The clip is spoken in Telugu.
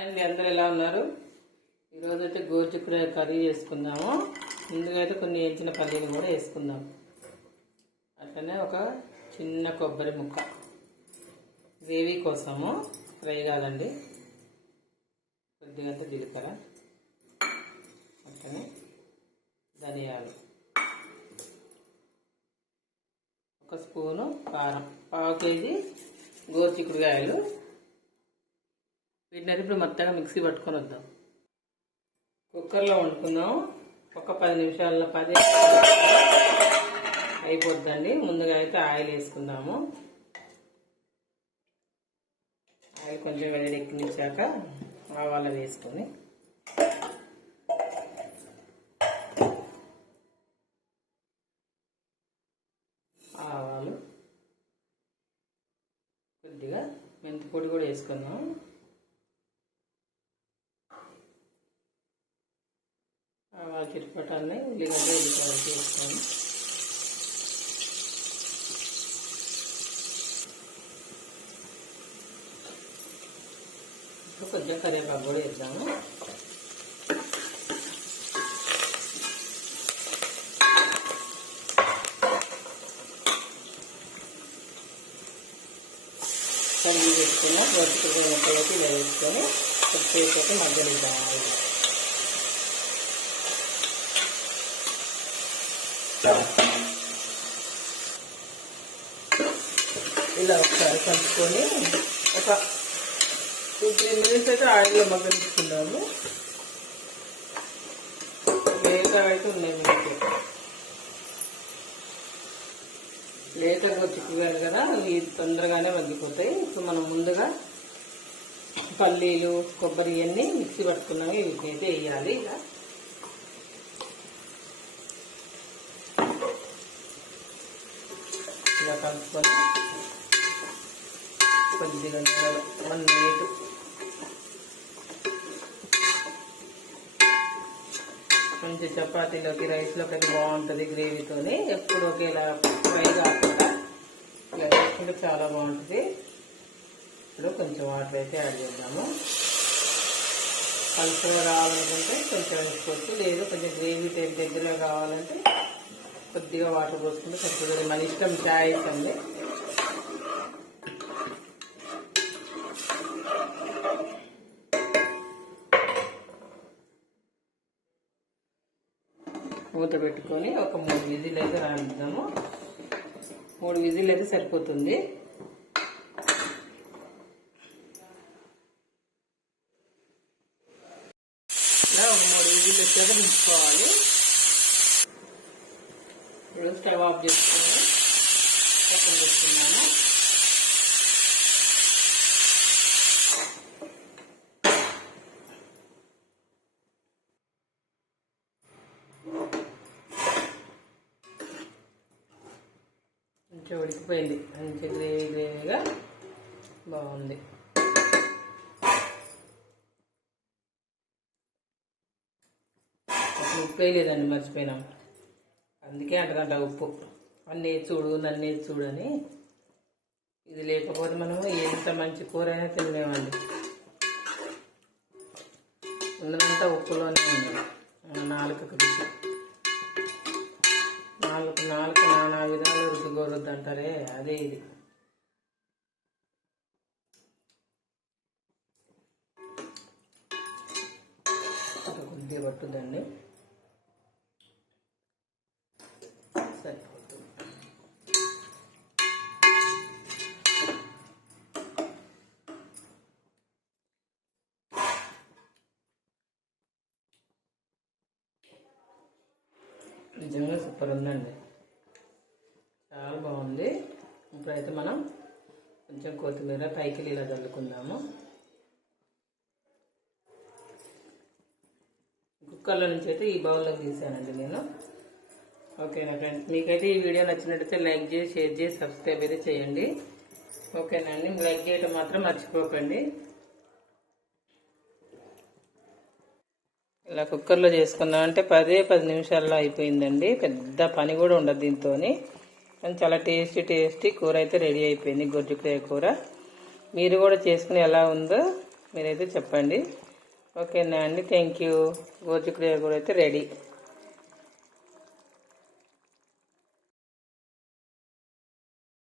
అండి, అందరూ ఎలా ఉన్నారు? ఈరోజు అయితే గోరుచిక్కుడుకాయ కర్రీ చేసుకుందాము. ముందుగా అయితే కొన్ని వేయించిన పల్లీలు కూడా వేసుకుందాం. అట్లనే ఒక చిన్న కొబ్బరి ముక్క గ్రేవీ కోసము, ఫ్రై కాదండి. కొద్దిగా జీలకర్ర, అట్లనే ధనియాలు, ఒక స్పూను కారం, పావు కేజీ గోరుచిక్కుడుకాయలు. వీటిని ఇప్పుడు మొత్తంగా మిక్సీ పట్టుకొని వద్దాం. కుక్కర్లో వండుకుందాం. ఒక 10 నిమిషాల్లో 10 అయిపోద్దండి. ముందుగా అయితే ఆయిల్ వేసుకుందాము. ఆయిల్ కొంచెం వేడెక్కించాక ఆవాలు వేసుకొని ఆవాలు, కొద్దిగా మెంతి పొడి కూడా వేసుకుందాం. ఆవాలు చిరుపటాన్ని ఉల్లిగడ్డ ఉల్లిపాయలు వేసుకొని కొంచెం కరివేపాకు కూడా వేద్దాము. కరిగి వేసుకున్న గోరుచిక్కుడుకాయ ముక్కలకి ఇలా వేసుకొని కొద్దిసేపు మగ్గనిద్దాము. ఇలా ఒకసారి కలుపుకొని ఒక 2-3 మినిట్స్ అయితే ఆయిల్లో మగ్గనిస్తున్నాము. లేతగా అయితే ఉన్నాయి. మీకు లేతగా చిక్కుగాడు కదా, ఇవి తొందరగానే మగ్గిపోతాయి. ఇప్పుడు మనం ముందుగా పల్లీలు, కొబ్బరి అన్నీ మిక్సీ పట్టుకున్నాము. వీటినైతే వేయాలి. ఇలా కలుపుకొని కొద్దిగా 1 మినిట్ మంచి చపాతీలోకి, రైస్లోకి అయితే బాగుంటుంది. గ్రేవీతోని ఎప్పుడు ఒకేలా ఫ్రై కాకుండా ఇలా వేసుకుంటే చాలా బాగుంటుంది. ఇప్పుడు కొంచెం వాటర్ అయితే యాడ్ చేద్దాము. పలుచగా కావాలనుకుంటే కొంచెం వేసుకోవచ్చు, లేదు కొంచెం గ్రేవీ టైప్ దగ్గరగా కావాలంటే కొద్దిగా వాటర్ పోసుకుంటే సరిపోతుంది. మన ఇష్టం, చాయిస్ అండి. మూత పెట్టుకొని ఒక 3 విజిల్ అయితే రానిద్దాము. 3 విజిల్ అయితే సరిపోతుంది. ఇలా ఒక 3 విజిల్ వచ్చాక దించుకోవాలి. ఇప్పుడు స్టవ్ ఆఫ్ చేసుకొని పక్కన పెట్టుకున్నాము. మంచిగా ఉడికిపోయింది. మంచిగా గ్రేవీగా బాగుంది. ఉప్పు వేయలేదండి, మర్చిపోయినాం. అందుకే అంటదంట ఉప్పు. అన్నీ చూడు, నన్ను చూడని. ఇది లేకపోతే మనము ఎంత మంచి కూర అయినా తినలేమండి. ఉన్నదంతా ఉప్పులోనే ఉంది. నాలుకకు రుచి, నాలుక నానా విధాలు రుచిగోరొద్దు అంటారే, అదే ఇది. కొద్దిగా పట్టుదండి, సరిపోతుంది. నిజంగా సూపర్ ఉందండి, చాలా బాగుంది. ఇప్పుడైతే మనం కొంచెం కొత్తిమీర పైకి ఇలా చల్లుకుందాము. కుక్కర్లో నుంచి అయితే ఈ బౌల్లోకి తీసానండి నేను. ఓకేనా ఫ్రెండ్స్, మీకైతే ఈ వీడియో నచ్చినట్టయితే లైక్ చేసి, షేర్ చేసి, సబ్స్క్రైబ్ అయితే చేయండి. ఓకేనా అండి, లైక్ చేయడం మాత్రం మర్చిపోకండి. ఇలా కుక్కర్లో చేసుకున్నామంటే 10 నిమిషాల్లో అయిపోయిందండి. పెద్ద పని కూడా ఉండదు దీంతో. కానీ చాలా టేస్టీ కూర అయితే రెడీ అయిపోయింది, గొజ్జుకాయ కూర. మీరు కూడా చేసుకుని ఎలా ఉందో మీరైతే చెప్పండి. ఓకేనా అండి, థ్యాంక్ యూ. గోరుచిక్కుడుకాయ కూడా అయితే రెడీ.